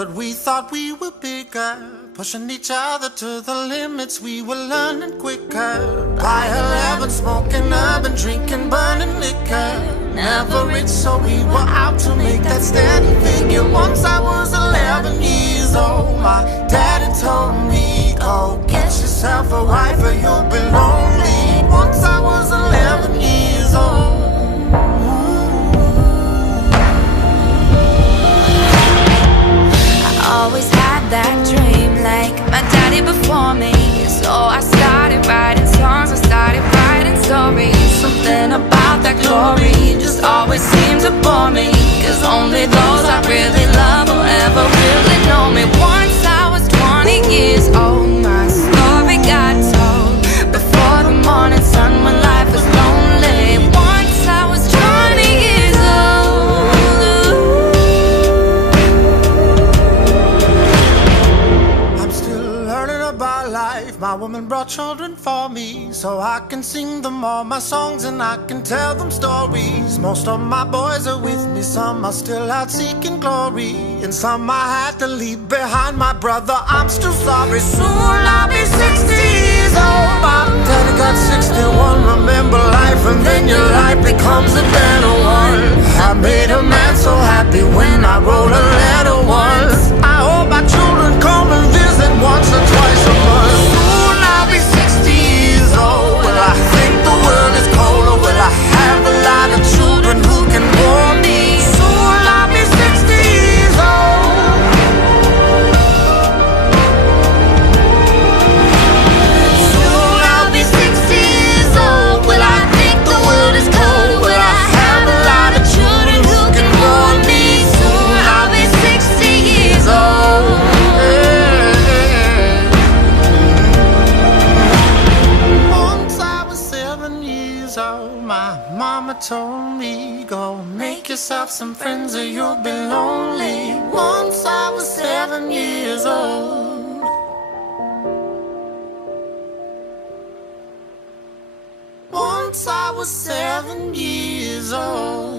but we thought we were bigger. Pushing each other to the limits, we were learning quicker. By 11, smoking up and drinking, burning liquor. Never rich, so we were out to make that steady figure. Once I was 11 years old, my daddy told me, go get yourself a wife or you'll be lonely. Once I was 11 years old. Always had that dream like my daddy before me. So I started writing songs, I started writing stories. Something about that glory just always seemed to bore me, cause only those I really love will ever really know me. Once I was 20 years old, my story got told before the morning sun when life was lonely. Once I was 20 years old. My woman brought children for me, so I can sing them all my songs and I can tell them stories. Most of my boys are with me, some are still out seeking glory, and some I had to leave behind. My brother, I'm still sorry. Soon I'll be 60 years old. My daddy got 61. Remember life, and then your life becomes a better one. I made a man so happy when I wrote a letter once. I hope my children come and visit once or twice a month. Soon I'll be 60 years old. Will I think the world is cold, or will I have a lot of children who can warm me? Soon I'll be 60 years old. Soon I'll be 60 years old. Will I think the world is cold? Will I have a lot of children who can warm me? Soon I'll be 60 years old. My mama told me, go make yourself some friends or you'll be lonely. Once I was 7 years old. Once I was 7 years old.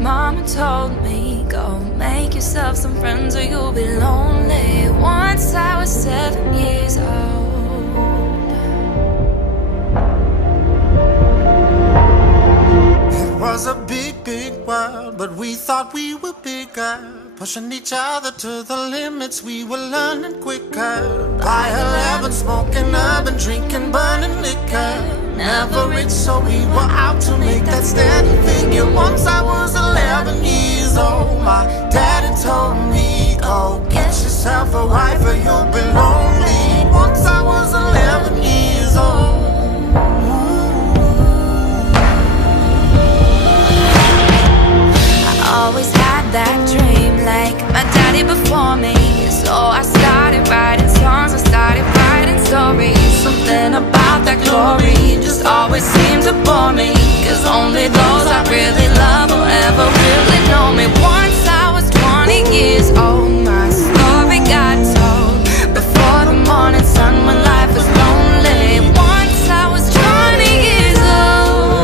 Mama told me, go make yourself some friends or you'll be lonely. Once I was 7 years old. It was a big, big world, but we thought we were bigger. Pushing each other to the limits, we were learning quicker. By 11, smoking up and drinking, burning liquor. Never rich, so we were out to make that steady figure. Once I was 11 years old, my daddy told me, go get yourself a wife or you'll be lonely. Once I was 11 years old. I always had that dream like my daddy before me. So I started writing songs, I started writing stories. Something about that glory just always seemed to bore me, cause only those I really love will ever really know me. Once I was 20 years old, my story got told before the morning sun when life was lonely. Once I was 20 years old.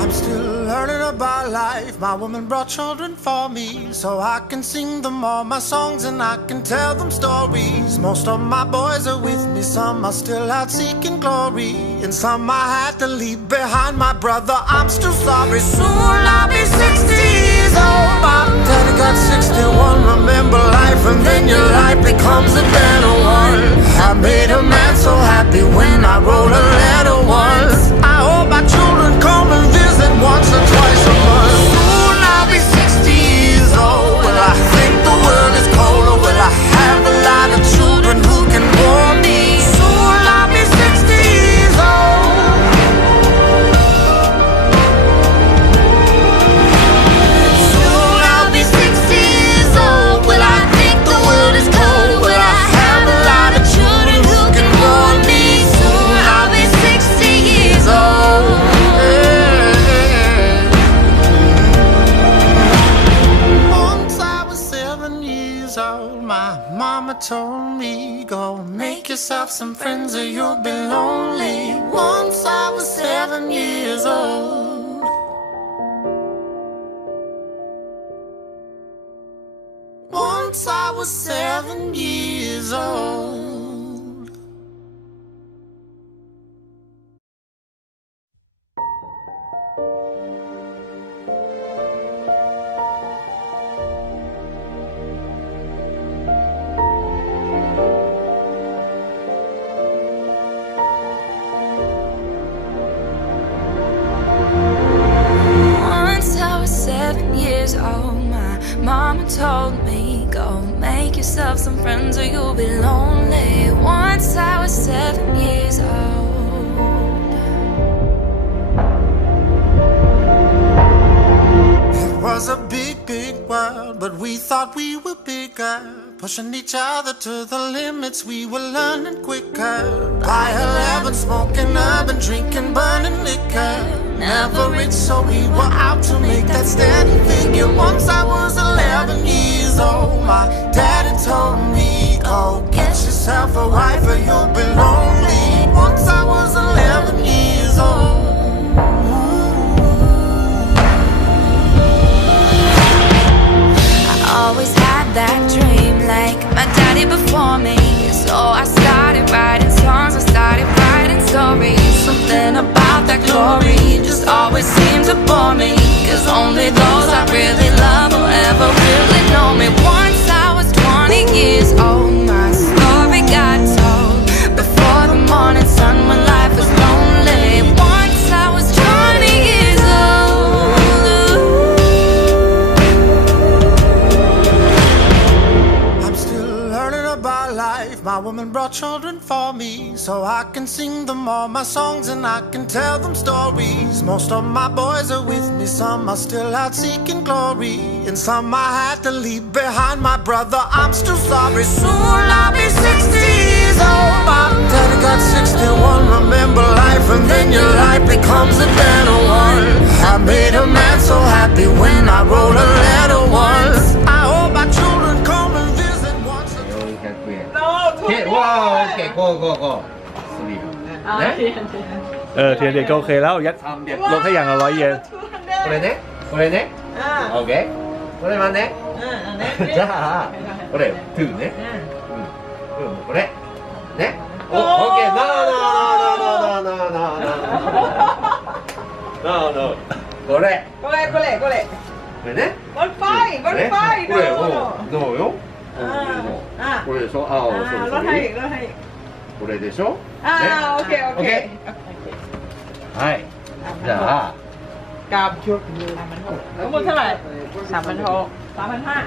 I'm still learning about life. My woman brought children for me, so I can sing them all my songs and I can tell them stories. Most of my boys are with me, some are still out seeking glory, and some I had to leave behind. My brother, I'm still sorry. Soon I'll be 60 years old. My daddy got 61. Remember life, and then your life becomes a better one. I made a man so happy when I wrote a letter once. I hope my children come and visit once or twice a month. Soon I'll be 60 years old. Will I think the world is cold, or will I have a lot of children who can warm me? Soon I'll be 60 years old. Soon I'll be 60 years old. some friends or you'll be lonely. Once I was 7 years old. Once I was 7 years old. Mama told me, go make yourself some friends or you'll be lonely. Once I was 7 years old. It was a big, big world, but we thought we were bigger. Pushing each other to the limits, we were learning quicker. By 11, smoking urban, drinking, burning liquor. Never rich, so we were out to make that steady figure. Once I was 11 years old, my daddy told me, go get yourself a wife or you'll be lonely. Once I was 11 years old. I always had that dream like my daddy before me. So I started writing songs, I started writing stories. Something about that glory just always seems to bore me, cause only those I really love will ever really know me. Once I was 20 years old, my story got told before the morning sun when life was lonely. Once I was 20 years old. I'm still learning about life. My woman brought children for me, so I can sing them all my songs and I can tell them stories. Most of my boys are with me, some are still out seeking glory, and some I had to leave behind. My brother, I'm still sorry. Soon I'll be 60 years old. My daddy got 61. Remember life, and then your life becomes a better one. I made a man so happy when I wrote a letter once. I hope my children come and visit once. Okay, wow, okay, go, go, go. Sleep. เทียนเด็กก็โอเคแล้วยัดลดให้อย่างละ100 เยน これね、これね。OK。これはね。じゃあ、これ、2ね。これ。ね。お、OK。No, no, no, no, no, no, no, no. No, no. これ。これね。これ、どうよ。これでしょ。青、これでしょ。オッケー。はい。じゃあ。กับชุดทั้งหมดเท่าไหร่3,600 3,500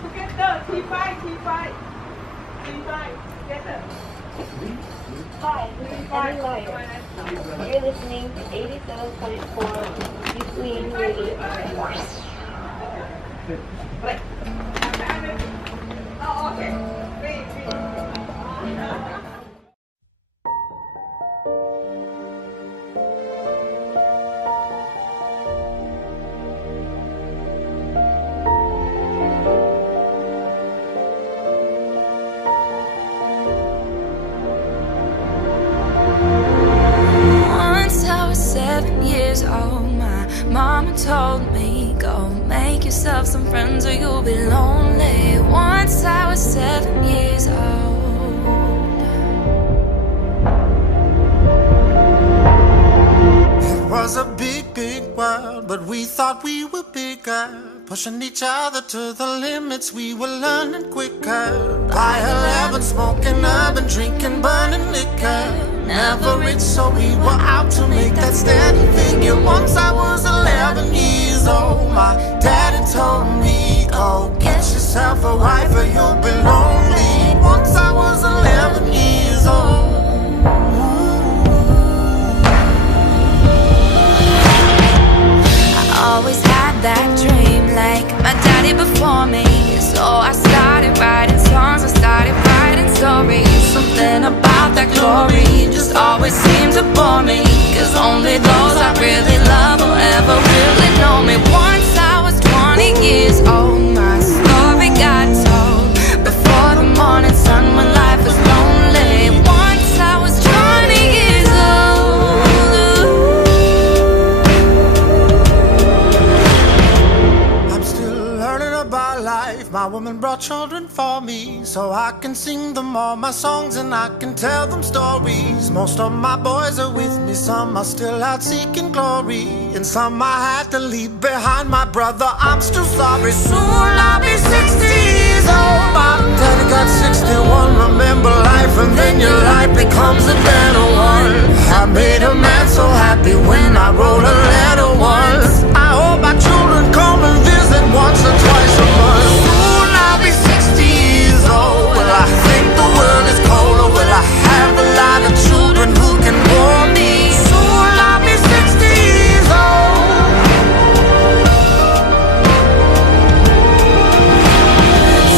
ทูเกเตอร์ทีไฟเกเตอร์ You're listening to 87.4 Yufuin Radio. Mama told me, go make yourself some friends or you'll be lonely. Once I was 7 years old. It was a big, big world, but we thought we were bigger. Pushing each other to the limits, we were learning quicker. By 11, smoking urban, drinking, burning liquor. Never rich, so we were out to make that steady figure. Once I was 11 years old, my daddy told me, go get yourself a wife or you'll be lonely. Once I was 11 years old. I always had that dream like my daddy before me. So I started writing songs, I started writing stories. Something about that glory just always seems to bore me, cause only those I really love will ever really know me. Once I was 20 years old, my story got told before the morning sun when life was lonely. woman brought children for me, so I can sing them all my songs and I can tell them stories. Most of my boys are with me, some are still out seeking glory, and some I had to leave behind. My brother, I'm still sorry. Soon I'll be 60 years old. My daddy got 61. Remember life, and then your life becomes a better one. I made a man so happy when I wrote a letter once. I hope my children come and visit once or twice a month. Soon I'll be 60 years old. Will I think the world is cold, or will I have a lot of children who can warm me? Soon I'll be 60 years old.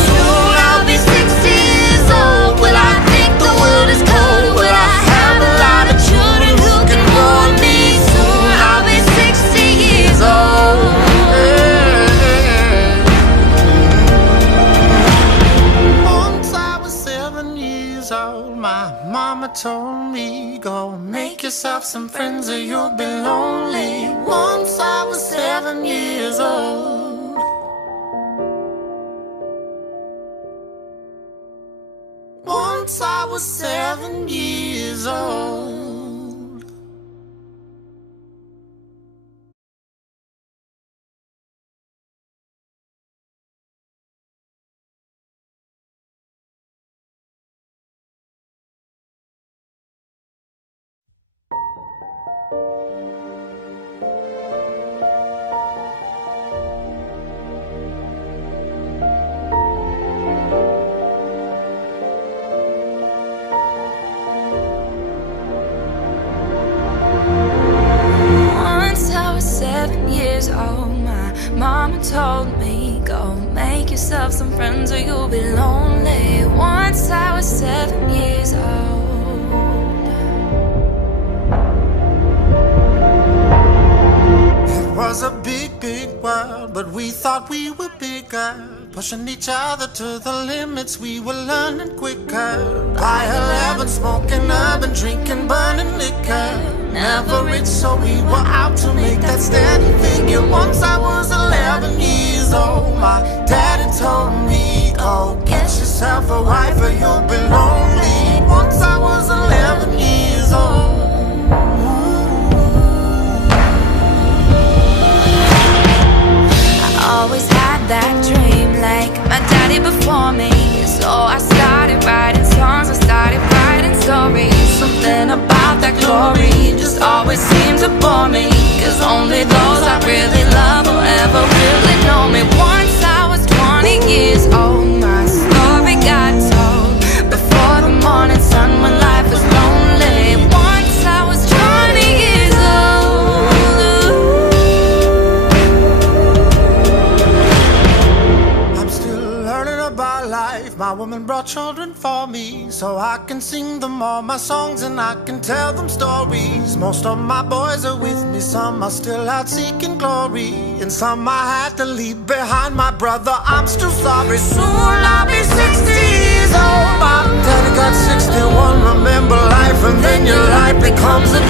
Soon I'll be 60 years old. Will I think the world is cold, or will I have a lot of children who can warm me? Soon I'll be 60 years old. Once I was 7 years old, my mama told me, go make yourself some friends or you'll be lonely. Once I was 7 years old. Once I was 7 years old. Once I was 7 years old, my mama told me, go make yourself some friends or you'll be lonely. Once I was 7 years old. It was a big, big world, but we thought we were bigger. Pushing each other to the limits, we were learning quicker. By 11, smoking up and drinking, burning liquor. Never rich, so we were out to make that steady figure. Once I was 11 years old, my daddy told me, go get yourself a wife or you'll be lonely. Once I was 11 years old. I always had that dream like my daddy before me, so I started writing songs, I started writing stories. Something about that glory just always seemed to bore me, cause only those I really love will ever really know me. Once I was 20 years old, my story got told before the morning sun when life was lonely. Once I was 20 years old. I'm still learning about life. My woman brought children for me, so I can sing them all my songs and I can tell them stories. Most of my boys are with me, some are still out seeking glory, and some I had to leave behind. My brother, I'm still sorry. Soon I'll be 60 years old. My daddy got 61. Remember life, and then your life becomes a